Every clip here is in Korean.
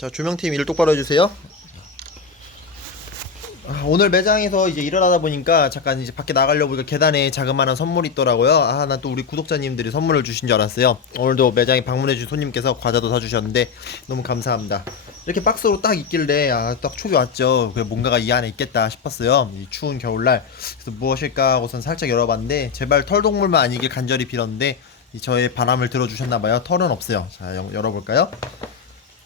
자, 조명팀 일 똑바로 해주세요. 오늘 매장에서 이제 일을 하다 보니까 잠깐 이제 밖에 나가려고 보니까 계단에 자그마한 선물이 있더라고요. 나 또 우리 구독자님들이 선물을 주신 줄 알았어요. 오늘도 매장에 방문해주신 손님께서 과자도 사주셨는데 너무 감사합니다. 이렇게 박스로 딱 있길래 딱 촉이 왔죠. 뭔가가 이 안에 있겠다 싶었어요. 이 추운 겨울날. 그래서 무엇일까 하고선 살짝 열어봤는데 제발 털동물만 아니길 간절히 빌었는데 저의 바람을 들어주셨나봐요. 털은 없어요. 자, 열어볼까요?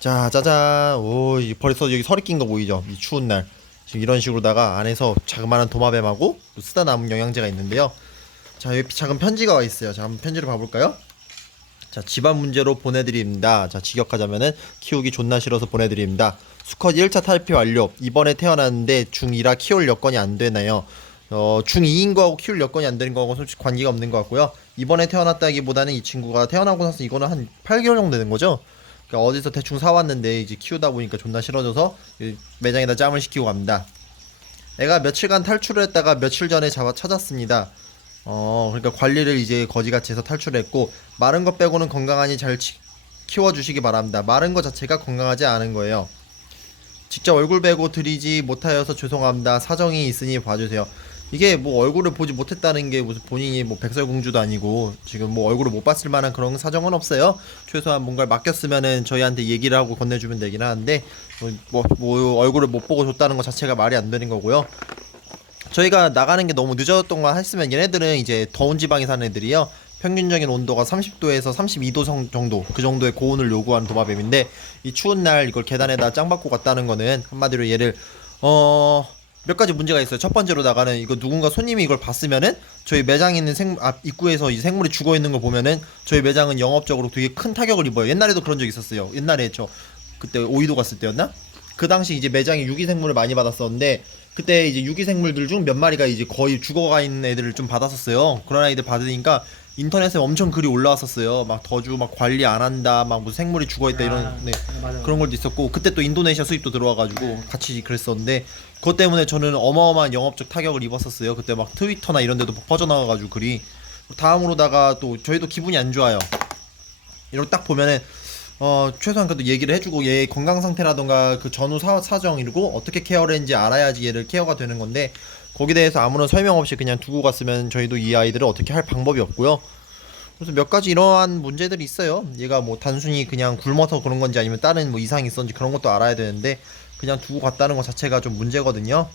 자, 짜잔. 오, 벌써 여기 설이 낀 거 보이죠? 이 추운 날. 지금 이런 식으로다가 안에서 자그마한 도마뱀하고 또 쓰다 남은 영양제가 있는데요. 자, 여기 작은 편지가 와 있어요. 자, 한번 편지를 봐볼까요? 자, 집안 문제로 보내드립니다. 자, 직역하자면은 키우기 존나 싫어서 보내드립니다. 수컷 1차 탈피 완료. 이번에 태어났는데 중2라 키울 여건이 안 되나요? 중2인 거하고 키울 여건이 안 되는 거하고 솔직히 관계가 없는 것 같고요. 이번에 태어났다기보다는 이 친구가 태어나고 나서 이거는 한 8개월 정도 되는 거죠. 그러니까 어디서 대충 사왔는데 이제 키우다 보니까 존나 싫어져서 매장에다 짬을 시키고 갑니다. 애가 며칠간 탈출을 했다가 며칠 전에 찾았습니다. 그러니까 관리를 이제 거지같이 해서 탈출했고 마른 것 빼고는 건강하니 잘 키워주시기 바랍니다. 마른 것 자체가 건강하지 않은 거예요. 직접 얼굴 베고 드리지 못하여서 죄송합니다. 사정이 있으니 봐주세요. 이게 뭐 얼굴을 보지 못했다는 게 무슨 본인이 뭐 백설공주도 아니고 지금 뭐 얼굴을 못 봤을 만한 그런 사정은 없어요. 최소한 뭔가를 맡겼으면은 저희한테 얘기를 하고 건네주면 되긴 하는데 뭐 얼굴을 못 보고 줬다는 것 자체가 말이 안 되는 거고요. 저희가 나가는 게 너무 늦었던 거 했으면 얘네들은 이제 더운 지방에 사는 애들이요. 평균적인 온도가 30도에서 32도 정도 그 정도의 고온을 요구하는 도마뱀인데 이 추운 날 이걸 계단에다 짱 받고 갔다는 거는 한마디로 얘를 몇 가지 문제가 있어요. 첫 번째로다가는 이거 누군가 손님이 이걸 봤으면은 저희 매장에 있는 입구에서 이 생물이 죽어 있는 걸 보면은 저희 매장은 영업적으로 되게 큰 타격을 입어요. 옛날에도 그런 적 있었어요. 옛날에 저 그때 오이도 갔을 때였나? 그 당시 이제 매장에 유기생물을 많이 받았었는데 그때 이제 유기생물들 중 몇 마리가 이제 거의 죽어가 있는 애들을 좀 받았었어요. 그런 아이들 받으니까 인터넷에 엄청 글이 올라왔었어요. 막 더주 막 관리 안 한다, 막 무슨 생물이 죽어 있다 이런 맞아. 그런 것도 있었고 그때 또 인도네시아 수입도 들어와가지고 같이 그랬었는데 그것 때문에 저는 어마어마한 영업적 타격을 입었었어요. 그때 막 트위터나 이런 데도 퍼져나가가지고 글이 다음으로다가 또 저희도 기분이 안 좋아요. 이렇게 딱 보면은 최소한 그래도 얘기를 해주고 얘 건강 상태라던가 그 전후 사정 이러고 어떻게 케어를 했는지 알아야지 얘를 케어가 되는 건데 거기에 대해서 아무런 설명 없이 그냥 두고 갔으면 저희도 이 아이들을 어떻게 할 방법이 없고요. 그래서 몇 가지 이러한 문제들이 있어요. 얘가 뭐 단순히 그냥 굶어서 그런 건지 아니면 다른 뭐 이상이 있었는지 그런 것도 알아야 되는데 그냥 두고 갔다는 것 자체가 좀 문제거든요.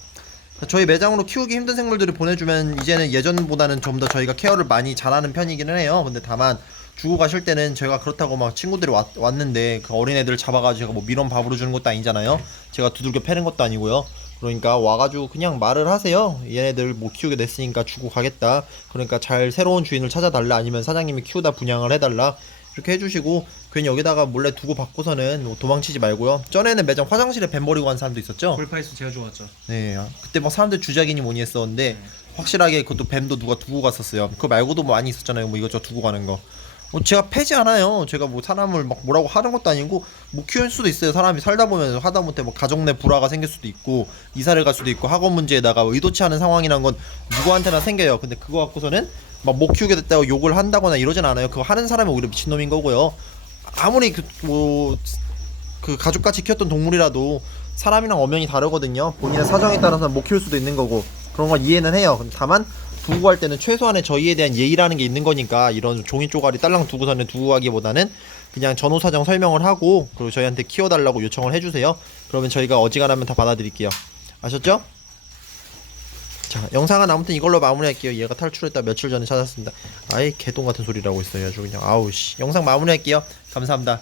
저희 매장으로 키우기 힘든 생물들을 보내주면 이제는 예전보다는 좀 더 저희가 케어를 많이 잘하는 편이기는 해요. 근데 다만 주고 가실 때는 제가 그렇다고 막 친구들이 왔는데 그 어린애들 잡아가지고 제가 뭐 밀원 밥으로 주는 것도 아니잖아요. 제가 두들겨 패는 것도 아니고요. 그러니까 와가지고 그냥 말을 하세요. 얘네들 못 키우게 됐으니까 주고 가겠다. 그러니까 잘 새로운 주인을 찾아달라. 아니면 사장님이 키우다 분양을 해달라. 이렇게 해주시고 괜히 여기다가 몰래 두고 받고서는 뭐 도망치지 말고요. 전에는 매장 화장실에 뱀 버리고 간 사람도 있었죠. 골파이스 제가 좋았죠. 네, 그때 막 사람들 주작이니 뭐니 했었는데 확실하게 그것도 뱀도 누가 두고 갔었어요. 그거 말고도 뭐 많이 있었잖아요. 뭐 이것저것 두고 가는 거. 제가 패지 않아요. 제가 뭐 사람을 막 뭐라고 하는 것도 아니고 못 키울 수도 있어요. 사람이 살다 보면 하다못해 뭐 가정 내 불화가 생길 수도 있고 이사를 갈 수도 있고 학원 문제에다가 의도치 않은 상황이란 건 누구한테나 생겨요. 근데 그거 갖고서는 막 못 키우게 됐다고 욕을 한다거나 이러진 않아요. 그거 하는 사람이 오히려 미친놈인 거고요. 아무리 그 가족같이 키웠던 동물이라도 사람이랑 엄연히 다르거든요. 본인의 사정에 따라서 못 키울 수도 있는 거고 그런 건 이해는 해요. 근데 다만 두고 갈 때는 최소한의 저희에 대한 예의라는 게 있는 거니까 이런 종이 쪼가리 딸랑 두고서는 두고 가기보다는 그냥 전후 사정 설명을 하고 그리고 저희한테 키워달라고 요청을 해주세요. 그러면 저희가 어지간하면 다 받아드릴게요. 아셨죠? 자, 영상은 아무튼 이걸로 마무리할게요. 얘가 탈출했다 며칠 전에 찾았습니다. 아이 개똥 같은 소리라고 있어요. 아주 그냥 아우씨. 영상 마무리할게요. 감사합니다.